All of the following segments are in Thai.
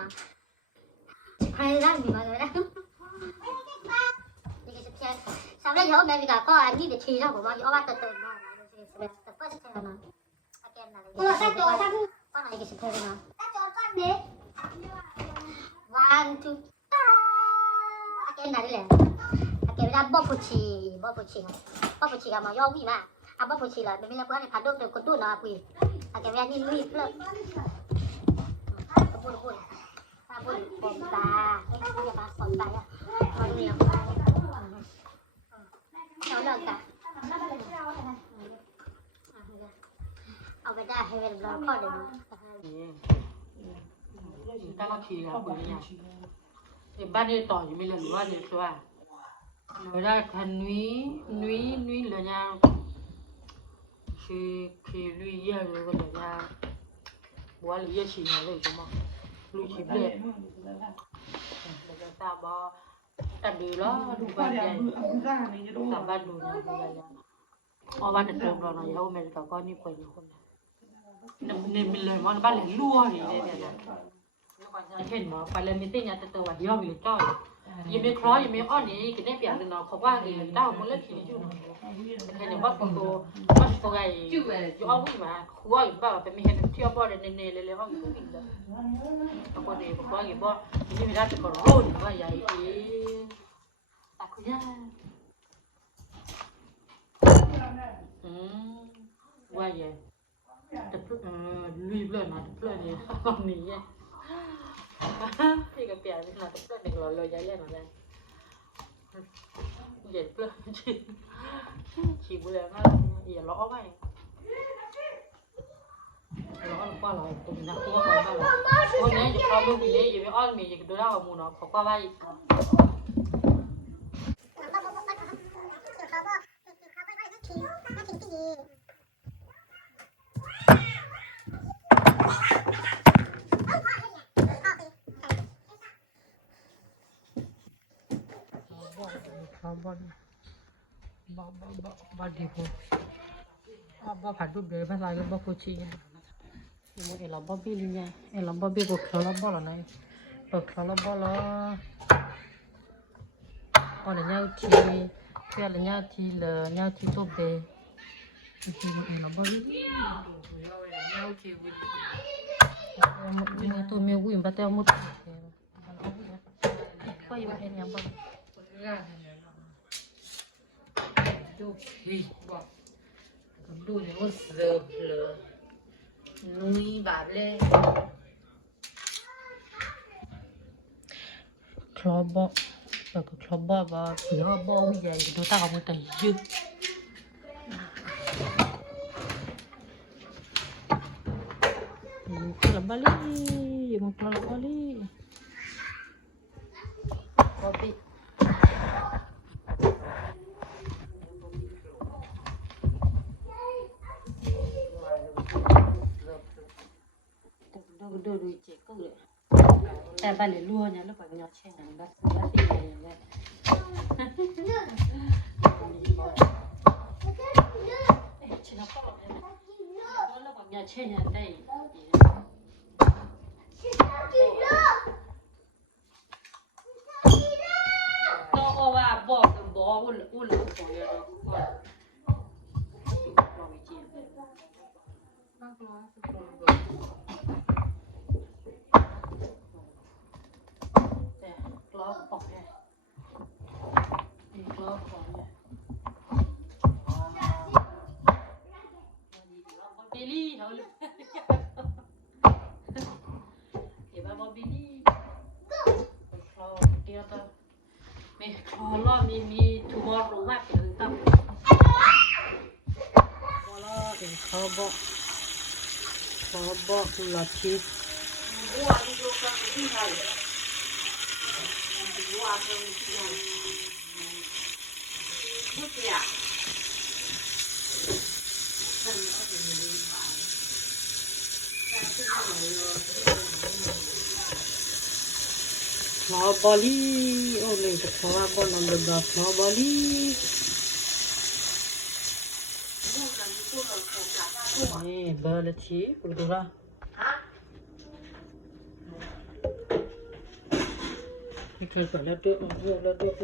呢？还让你们来。这个是偏，上来以后没这个搞啊，你的车上我们要把它等嘛，这个是不？这不是这个呢？啊，给那个。我在做啥子？把那个是这个呢？在做啥子？One two，啊，给那里嘞？啊，给人家包不起个嘛，要味嘛，啊包不起了，没人管你爬多的过多呢，不？啊，给人家你味了。不。不ผมตาไม่ใช่จะมาผมตาอ่ะเอาเรียงเอาเลิกกันเอาไปได้ให้เป็นร้อยข้อเดียวตั้งแต่ทีละคนเนี่ยบ้านนี้ต่อยังไม่เหลือว่าเนี่ยชัวร์เราได้คันนุ้ยเลยเนี่ยคือลุยเยอะเลยก็เลยเนี่ยบัวเลยเยอะชิงเลยใช่ไหมลุยชิบเลยเราจะตาบอตัดดูแล้วดูบ้านใหญ่ตาบ้านดูเนี่ยดูใหญ่พอบ้านจะเติมเราหน่อยเขาไม่ได้ก็นี่ป่วยคนเนี่ยมันเลยมันบ้านเหลืองรั่วนี่เนี่ยนะเห็นมั้ยไปเลยมิติ้งเนี่ยตัวว่าย่อมีจ้อยยังไม่คล้อยยังไม่อ้อนนี่กินได้เปลี่ยนเลยเนาะเขาว่าเลยเต้ามันเลิกทีอยู่เนาะเห็นว่าตัวใหญ่อยู่เอาวิ่งมาคัวอยู่บ้าเป็นมีเห็นเที่ยวบ่เลยเนๆเลยห้องอยู่วิ่งเลยบางคนเองบอกว่าอย่างบ่นี่ไม่ได้จะก่อนรุ่นว่าใหญ่เอ๊ตาคุยว่าใหญ่แต่เพื่อนลุยเพื่อนมาเพื่อนเนี่ยห้องนี้พี่กับเปียนี่ขนาดเพื่อนเด็กเราเลยย้ายหน่อยเลยเย็นเพื่อนฉีบุเรงอ่ะอย่าล้อไปล้อหรือเปล่าเราตรงนี้นะตัวเขาบ้างวันนี้จะเข้าลูกนี้อย่าไปอ้อนมีอย่าดูได้ว่ามูนเขาก็ว่าบ้าดีพอบ้าผัดรูปเดียวภาษาก็บ้าพูดชีอย่างนี้เราบ้าบี้ลิงไงเราบ้าบี้ก็คลอร์บ้าแล้วนะคลอร์บ้าแล้วตอนนี้ทีเพื่อนเนี่ยทีเลยเนี่ยทีตัวเบย์ทีเราบ้าบี้เนี่ยทีวิ่งตัวเมียวิ่งไปแต่หมดไปอยู่เองยังบ้าดูนี่มันเสิร์ฟเลยนุ้ยแบบเลยคลอบแบบคลอบแบบเสียบ่าวใหญ่ดูตาเขาไม่แต่ยืดคลอบบาลีมันคลอบบาลีบอบบี้ดูเจ๊ก็เลยแต่บ้านเลยรั่วเนี่ยแล้วก็ยอดเช่นนั้นบ้านตีอะไรอย่างเงี้ยชิลล์ก็เลยแล้วก็ยอดเช่นนั้นได้ก็เอาว่าบอกอุ่นของเราก็ลองเจียมากน้อยสุดล้อปอกเนี่ยอีกล้อของเนี่ยบอบบี้ลี่เขาเลยเดี๋ยวบอบบี้ลี่คลอเดียวต่อมีคลอล้อมีทูบอลรู้ว่าเป็นตั้มบอลล้อเป็นคลอบอกลาชีบัวที่ลูกก็ที่ไทยบัวก็ที่ไทยพุทธิยาคลอบอลีโอ้เลยจะคลอบอลนั่นเลยแบบคลอบอลีนี่เบอร์ละทีดูละ Terus balik tu, leduk.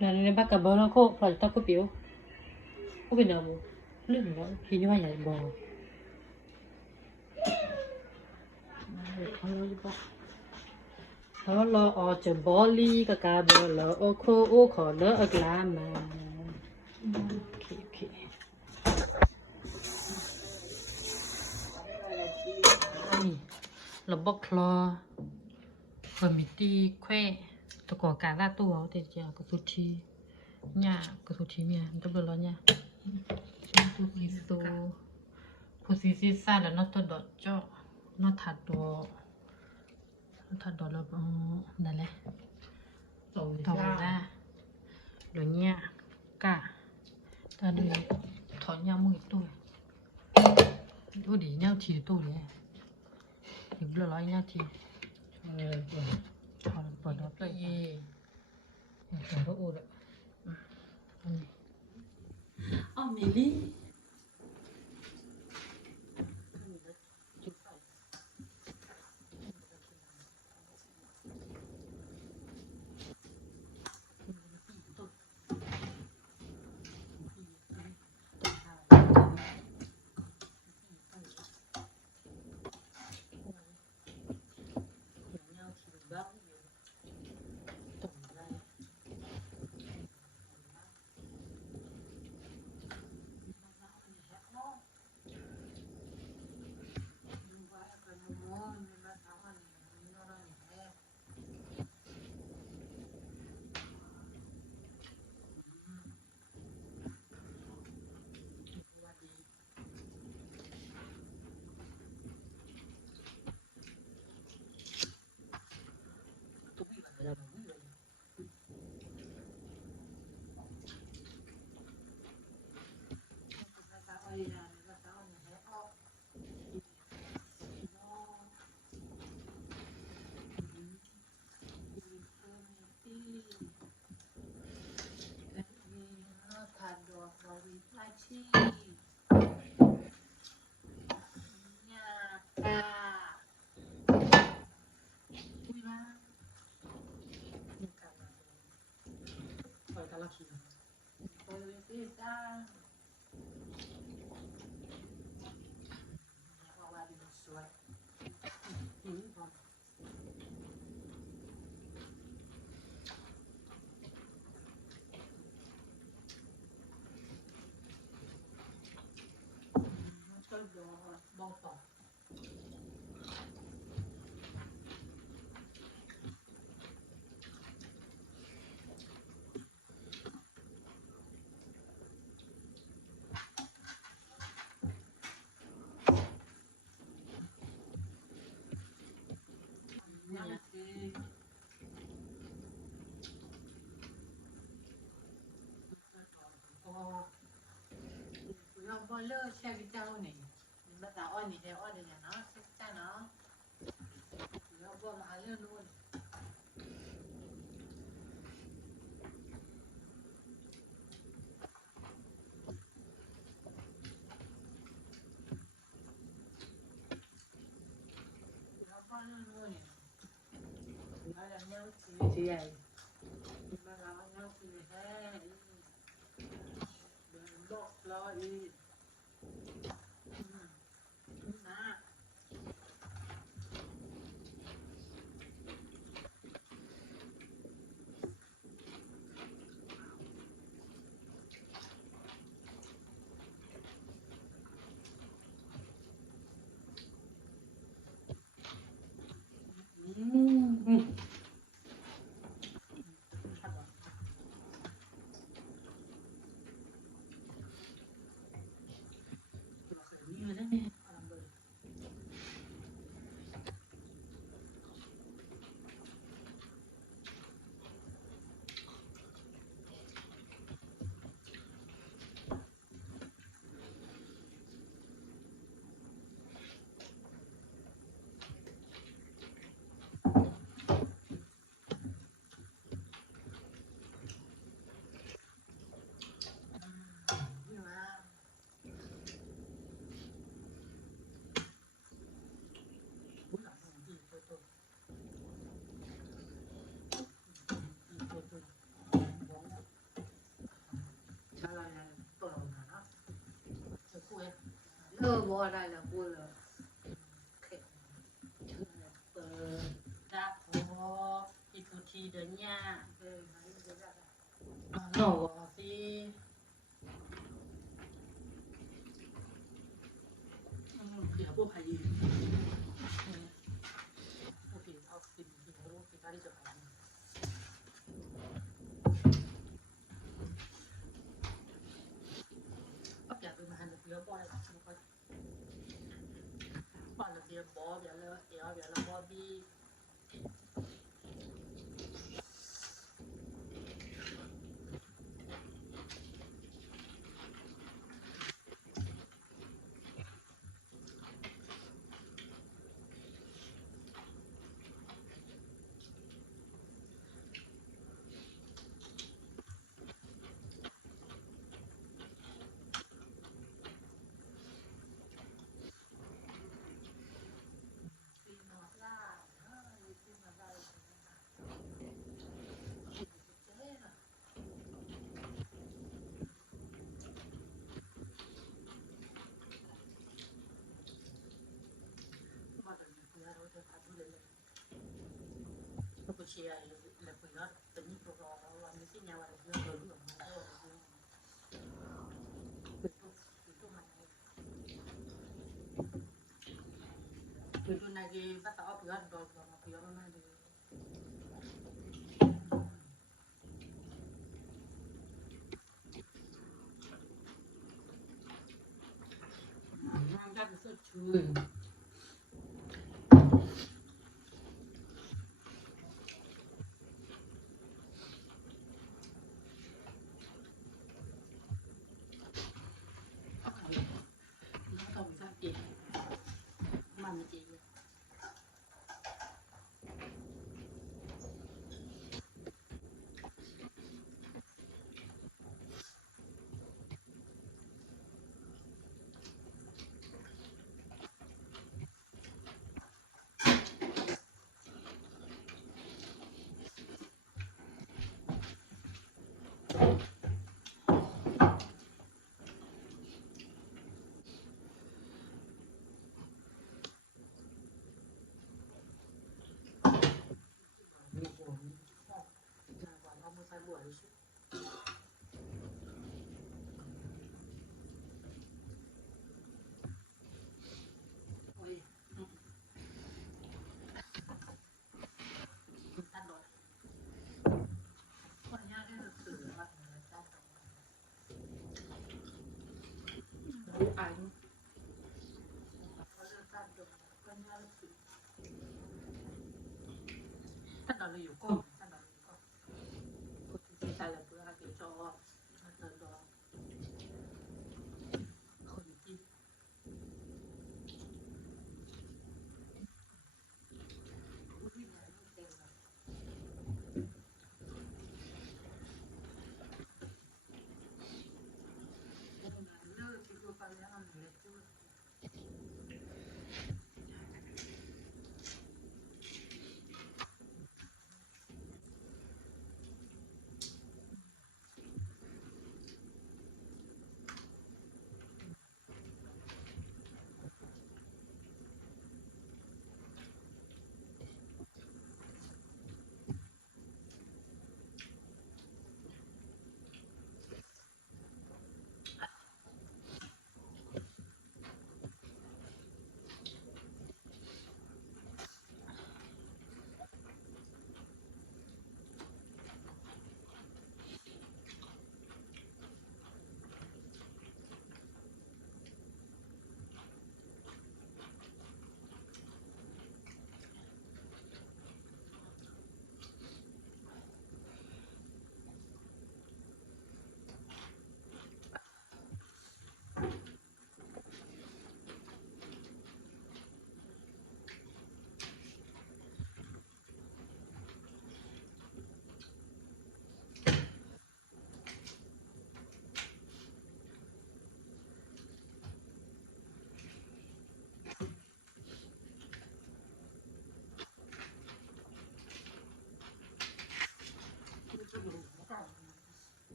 Nah, ini bakal bawa kok, kalau tak kopi kok benda mu, leh lah, ini banyak bawa. Kalau ni bah, kalau aja bali kakak bala, aku kalau aglama. Okay. Ni, lebok lo, komiti kue, tu kau kata tu awak dia kesuci, nya kesuci ni, tu belum nya. Posisi sana nó tôi đọt cho nó thật đồ là này này tổng ra rồi nha cả ta đi thọ nhau mười tôi đi nhau thì tôi đấy thì vừa nói nhau thì thọ bữa đó tôi chẳng có ô đấy Mỹ Bao lơ xe với cháu này, bắt đầu ăn thì theo ăn thì nhà nó sẽ cha nó bao mà lơ luôn. Bao lơ luôn này, nói là nhau chị vậy, mà là nhau chị thế, đừng bóc lo đi. bỏ đây là vui rồi ra có thì phụ thì đến nhà nổ thì thì không phải gì thì học thì ta đi chụp ảnh ấp nhà tôi mà hành được nhớ bỏ lại không có bỏ là việc bỏ việc là kéo việc là bỏ đi chia là phải nó tính pro là mình xin nhau là được lớn rồi từ từ này thì bắt đầu phải gần rồi mà phải gần này thì mang ra cái sợi chuối anhท่านเราอยู่ก้มท่านเราอยู่ก้มคนที่ใส่ละเพื่อให้จอเดินรอคนที่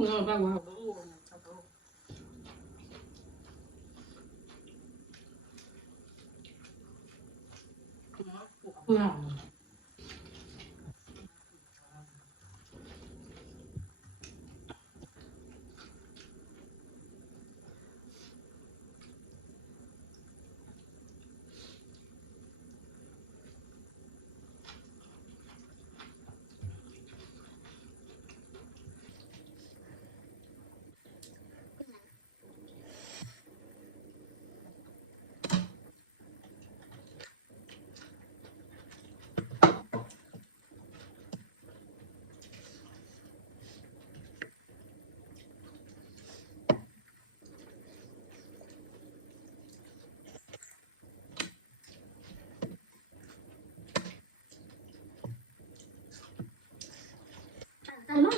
Không bao giờ Wow. Ano?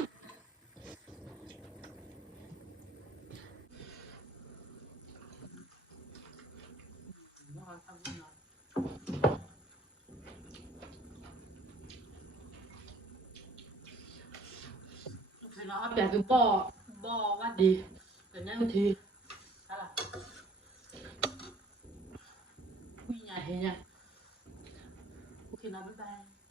Thì nó bẻ cái bò vắt đi cái nhang thì sao là quy nhà thế nhá. Ok nó bye bye.